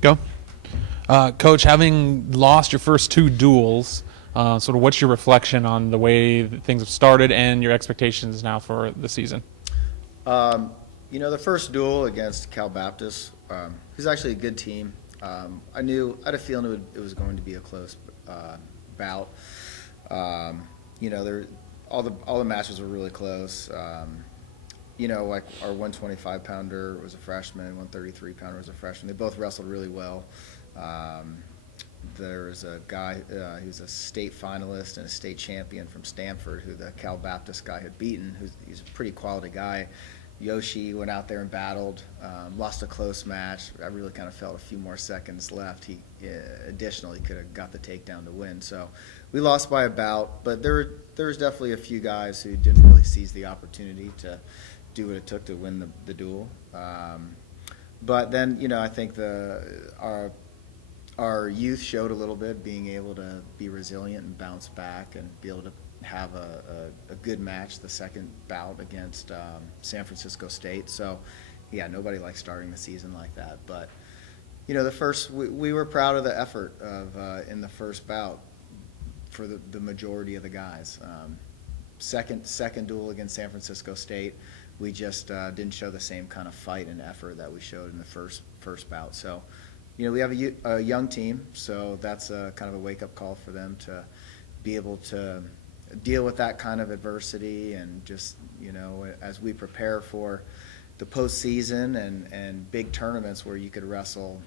Go. Coach, having lost your first two duels, sort of what's your reflection on the way that things have started and your expectations now for the season? The first duel against Cal Baptist, who's actually a good team. I had a feeling it was going to be a close bout. All the matches were really close. Like our 125-pounder was a freshman, 133-pounder was a freshman. They both wrestled really well. There was a guy who's a state finalist and a state champion from Stanford who the Cal Baptist guy had beaten. He's a pretty quality guy. Yoshi went out there and battled, lost a close match. I really kind of felt a few more seconds left. He additionally could have got the takedown to win. So we lost by a bout, but there was definitely a few guys who didn't really seize the opportunity to do what it took to win the duel. But then, I think our youth showed a little bit, being able to be resilient and bounce back and be able to have a good match, the second bout against San Francisco State. So, yeah, nobody likes starting the season like that. But, we were proud of the effort of in the first bout for the majority of the guys. Second duel against San Francisco State, we just didn't show the same kind of fight and effort that we showed in the first bout. So, we have a young team, so that's kind of a wake-up call for them to be able to deal with that kind of adversity, and just, as we prepare for the postseason and big tournaments where you could wrestle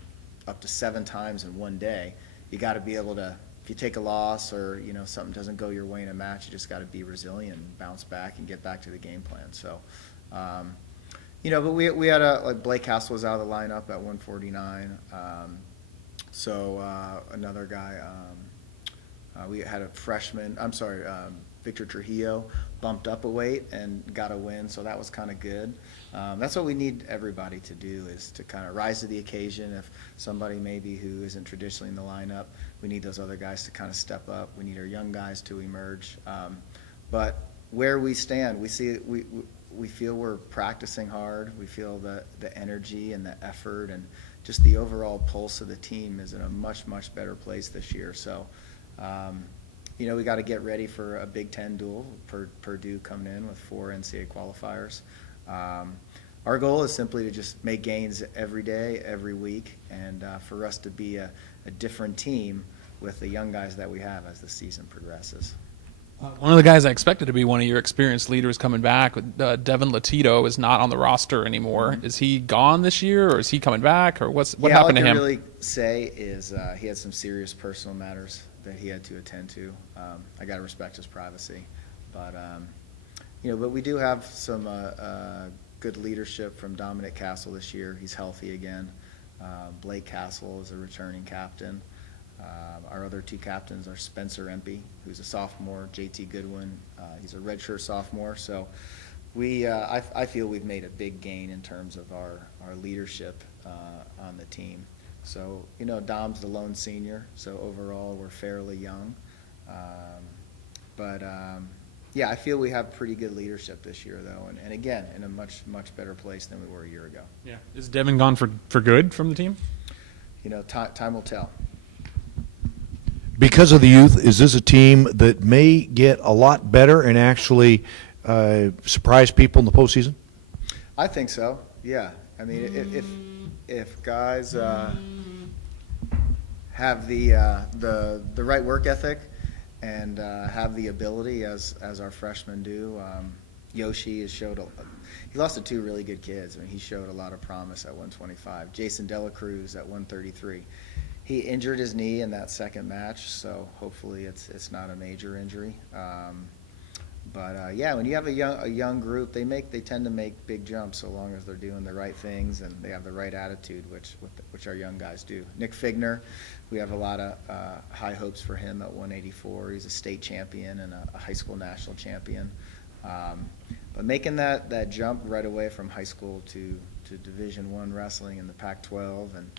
up to 7 times in one day, you got to be able to, if you take a loss or, something doesn't go your way in a match, you just got to be resilient and bounce back and get back to the game plan. So, but we had like Blake Castle was out of the lineup at 149. Another guy, we had a freshman, Victor Trujillo bumped up a weight and got a win, so that was kind of good. That's what we need everybody to do, is to kind of rise to the occasion. If somebody maybe who isn't traditionally in the lineup, we need those other guys to kind of step up. We need our young guys to emerge. But where we stand, we feel we're practicing hard. We feel the energy and the effort and just the overall pulse of the team is in a much, much better place this year. So, we got to get ready for a Big Ten duel. Purdue coming in with 4 NCAA qualifiers. Our goal is simply to just make gains every day, every week, and for us to be a different team with the young guys that we have as the season progresses. One of the guys I expected to be one of your experienced leaders coming back, Devin Latito, is not on the roster anymore. Mm-hmm. Is he gone this year, or is he coming back, or what happened to him? All I can really say is he had some serious personal matters that he had to attend to. I got to respect his privacy, but but we do have some good leadership from Dominic Castle this year. He's healthy again. Blake Castle is a returning captain. Our other 2 captains are Spencer Empey, who's a sophomore, JT Goodwin. He's a redshirt sophomore. So I feel we've made a big gain in terms of our leadership on the team. So, Dom's the lone senior, so overall we're fairly young. I feel we have pretty good leadership this year, though, and again, in a much, much better place than we were a year ago. Yeah. Is Devin gone for good from the team? Time will tell. Because of the youth, is this a team that may get a lot better and actually surprise people in the postseason? I think so. Yeah. I mean, if guys have the right work ethic and have the ability as our freshmen do, Yoshi has showed he lost to 2 really good kids. I mean, he showed a lot of promise at 125. Jason Dela Cruz at 133. He injured his knee in that second match, so hopefully it's not a major injury. When you have a young group, they tend to make big jumps so long as they're doing the right things and they have the right attitude, which our young guys do. Nick Figner, we have a lot of high hopes for him at 184. He's a state champion and a high school national champion. But making that jump right away from high school to Division I wrestling in the Pac-12 and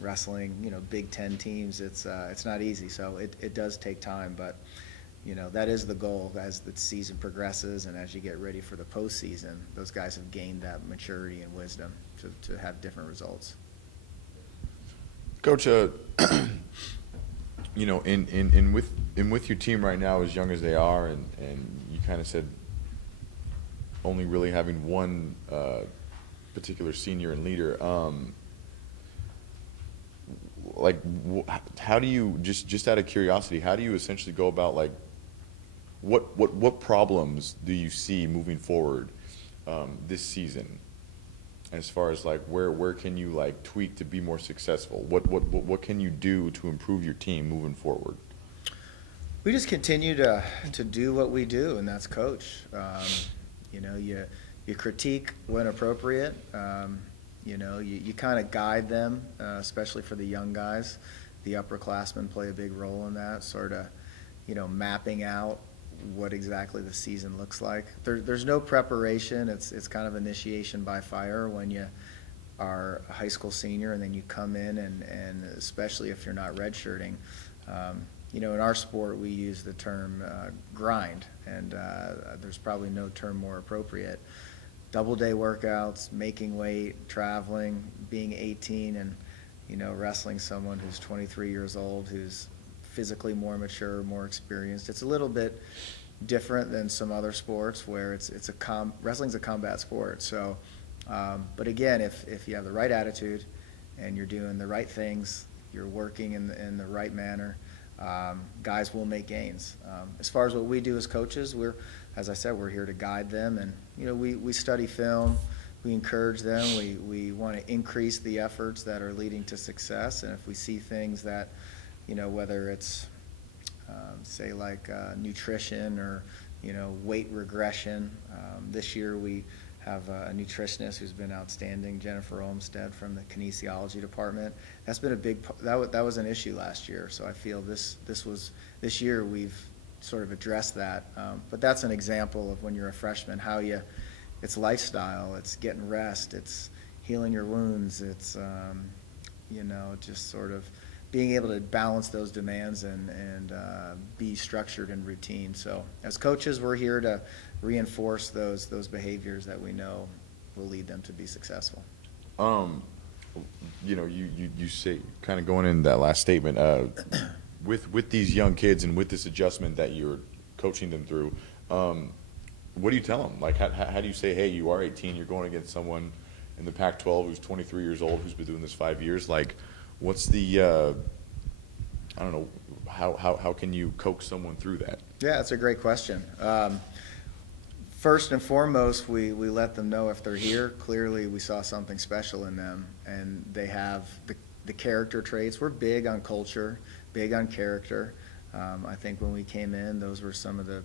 wrestling, Big Ten teams, it's not easy. So it does take time, but that is the goal as the season progresses and as you get ready for the postseason. Those guys have gained that maturity and wisdom to have different results. Coach, you know, with your team right now, as young as they are, and you kind of said only really having one particular senior and leader, like, how do you, just out of curiosity, how do you essentially go about, like, what problems do you see moving forward this season, as far as, like, where can you, like, tweak to be more successful? What can you do to improve your team moving forward? We just continue to do what we do, and that's coach. You know, you critique when appropriate. You know, you kind of guide them, especially for the young guys. The upperclassmen play a big role in that, sort of, you know, mapping out what exactly the season looks like. There's no preparation. It's kind of initiation by fire when you are a high school senior and then you come in, and especially if you're not redshirting. You know, in our sport, we use the term grind, and there's probably no term more appropriate. Double-day workouts, making weight, traveling, being 18, and, you know, wrestling someone who's 23 years old, who's physically more mature, more experienced. It's a little bit different than some other sports where wrestling's a combat sport. So, but again, if you have the right attitude and you're doing the right things, you're working in the right manner, guys will make gains. As far as what we do as coaches, as I said, we're here to guide them, and, you know, we study film, we encourage them, we want to increase the efforts that are leading to success, and if we see things that, you know, whether it's say like nutrition or, you know, weight regression. This year we have a nutritionist who's been outstanding, Jennifer Olmstead from the kinesiology department. That's been a big, that was an issue last year, so I feel this year we've sort of addressed that. But that's an example of when you're a freshman, it's lifestyle, it's getting rest, it's healing your wounds, it's, you know, just sort of being able to balance those demands and be structured and routine. So as coaches, we're here to reinforce those behaviors that we know will lead them to be successful. You know, you say, kind of going in that last statement, with these young kids and with this adjustment that you're coaching them through, what do you tell them? Like, how do you say, hey, you are 18, you're going against someone in the Pac-12 who's 23 years old, who's been doing this 5 years? Like, what's the, I don't know, how can you coax someone through that? Yeah, that's a great question. First and foremost, we let them know if they're here, clearly we saw something special in them, and they have the character traits. We're big on culture, big on character. I think when we came in, those were some of the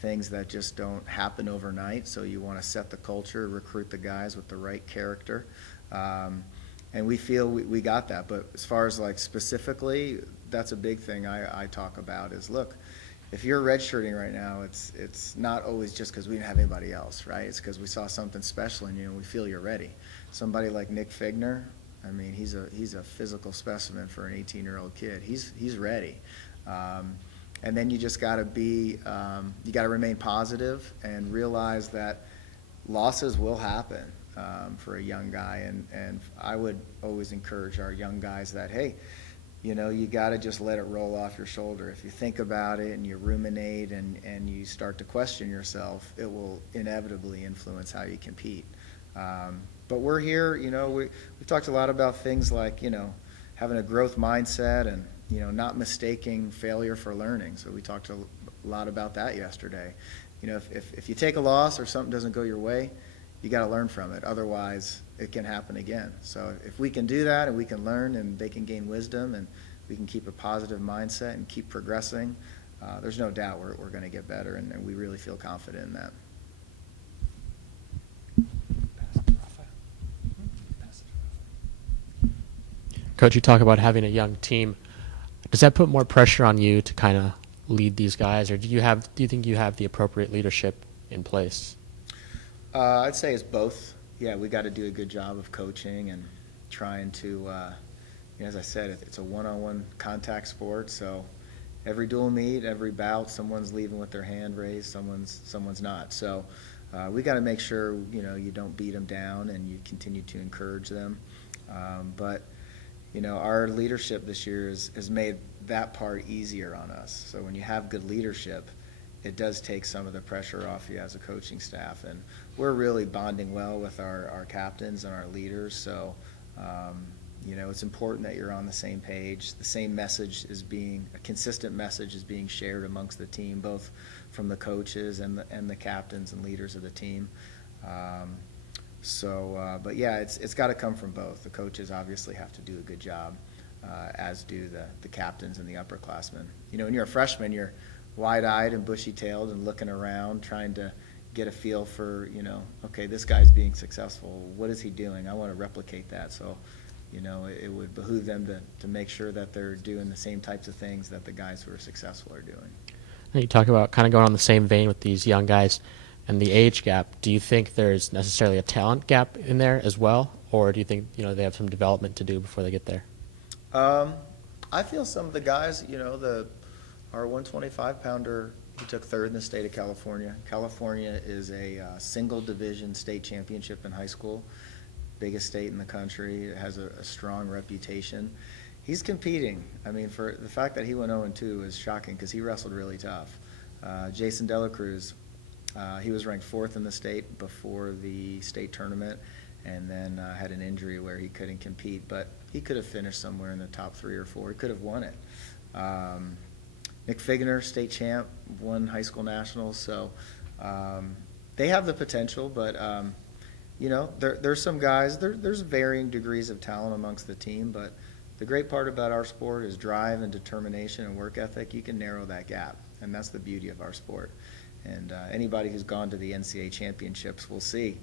things that just don't happen overnight, so you want to set the culture, recruit the guys with the right character. And we feel we got that. But as far as, like, specifically, that's a big thing I talk about is, look, if you're redshirting right now, it's not always just because we didn't have anybody else, right? It's because we saw something special in you and we feel you're ready. Somebody like Nick Figner, I mean, he's a physical specimen for an 18-year-old kid. He's ready. And then you just got to you got to remain positive and realize that losses will happen. For a young guy, and I would always encourage our young guys that, hey, you know, you got to just let it roll off your shoulder. If you think about it and you ruminate and you start to question yourself, it will inevitably influence how you compete. But we're here, you know, we talked a lot about things like, you know, having a growth mindset and, you know, not mistaking failure for learning. So we talked a lot about that yesterday. You know, if you take a loss or something doesn't go your way, you got to learn from it. Otherwise, it can happen again. So if we can do that and we can learn and they can gain wisdom and we can keep a positive mindset and keep progressing, there's no doubt we're going to get better, and we really feel confident in that. Coach, you talk about having a young team. Does that put more pressure on you to kind of lead these guys, or do you think you have the appropriate leadership in place? I'd say it's both. Yeah, we got to do a good job of coaching and trying to, you know, as I said, it's a one-on-one contact sport. So every dual meet, every bout, someone's leaving with their hand raised, someone's not. So we got to make sure, you know, you don't beat them down and you continue to encourage them. But our leadership this year has made that part easier on us. So when you have good leadership, it does take some of the pressure off you as a coaching staff. And we're really bonding well with our captains and our leaders. So, it's important that you're on the same page. The same message a consistent message is being shared amongst the team, both from the coaches and the captains and leaders of the team. But yeah, it's got to come from both. The coaches obviously have to do a good job, as do the captains and the upperclassmen. When you're a freshman, you're wide-eyed and bushy-tailed and looking around, trying to get a feel for, okay, this guy's being successful. What is he doing? I want to replicate that. So, it would behoove them to make sure that they're doing the same types of things that the guys who are successful are doing. You talk about kind of going on the same vein with these young guys and the age gap. Do you think there's necessarily a talent gap in there as well, or do you think they have some development to do before they get there? I feel some of the guys, our 125-pounder, he took third in the state of California. California is a single division state championship in high school, biggest state in the country. It has a strong reputation. He's competing. I mean, for the fact that he went 0-2 is shocking because he wrestled really tough. Jason Delacruz, he was ranked 4th in the state before the state tournament, and then had an injury where he couldn't compete, but he could have finished somewhere in the top 3 or 4. He could have won it. Nick Figner, state champ, won high school nationals, so they have the potential, but there's some guys, there's varying degrees of talent amongst the team, but the great part about our sport is drive and determination and work ethic. You can narrow that gap, and that's the beauty of our sport. And anybody who's gone to the NCAA championships will see.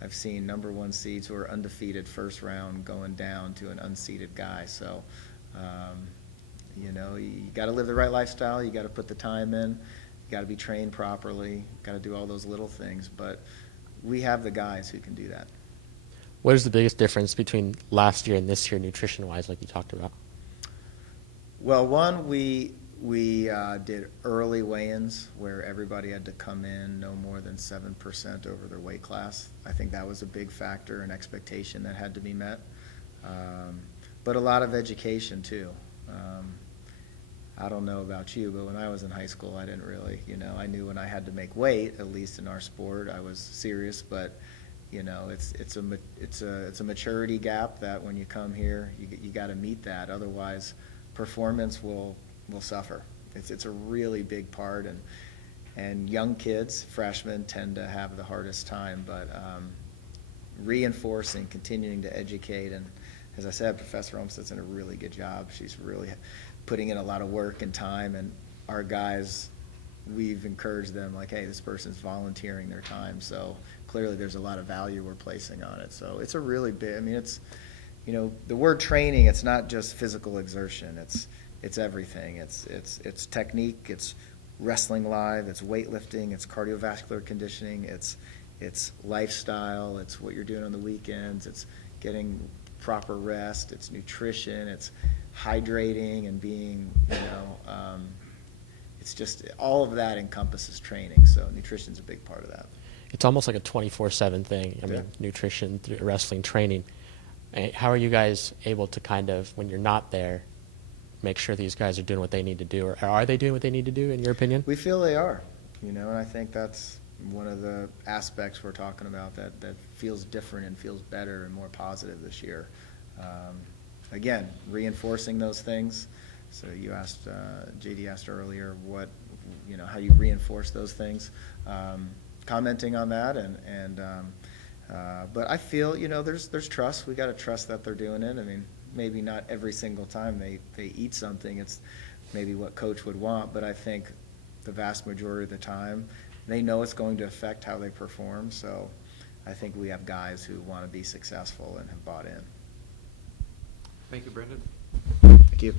I've seen number 1 seeds who are undefeated first round going down to an unseeded guy. So, you got to live the right lifestyle. You got to put the time in. You got to be trained properly. Got to do all those little things. But we have the guys who can do that. What is the biggest difference between last year and this year, nutrition-wise, like you talked about? Well, one, we did early weigh-ins where everybody had to come in no more than 7% over their weight class. I think that was a big factor and expectation that had to be met. But a lot of education, too. I don't know about you, but when I was in high school, I didn't really, I knew when I had to make weight, at least in our sport, I was serious, but it's a maturity gap that when you come here, you got to meet that. Otherwise, performance will suffer. It's a really big part, and young kids, freshmen, tend to have the hardest time. But reinforcing, continuing to educate, and as I said, Professor Olmsted's done a really good job. She's really putting in a lot of work and time, and our guys, we've encouraged them like, hey, this person's volunteering their time, so clearly there's a lot of value we're placing on it. So it's a really big, it's, the word training, it's not just physical exertion, it's everything. It's technique, it's wrestling live, it's weightlifting, it's cardiovascular conditioning, it's lifestyle, it's what you're doing on the weekends, it's getting proper rest, it's nutrition, it's hydrating and being, it's just all of that encompasses training. So nutrition's a big part of that. It's almost like a 24/7 thing. I mean, nutrition, wrestling, training. How are you guys able to kind of, when you're not there, make sure these guys are doing what they need to do, or are they doing what they need to do, in your opinion? We feel they are, and I think that's one of the aspects we're talking about that feels different and feels better and more positive this year. Again, reinforcing those things. So you asked, JD asked earlier, how you reinforce those things. Commenting on that, but I feel, there's trust. We got to trust that they're doing it. I mean, maybe not every single time they eat something, it's maybe what coach would want, but I think the vast majority of the time, they know it's going to affect how they perform. So I think we have guys who want to be successful and have bought in. Thank you, Brendan. Thank you.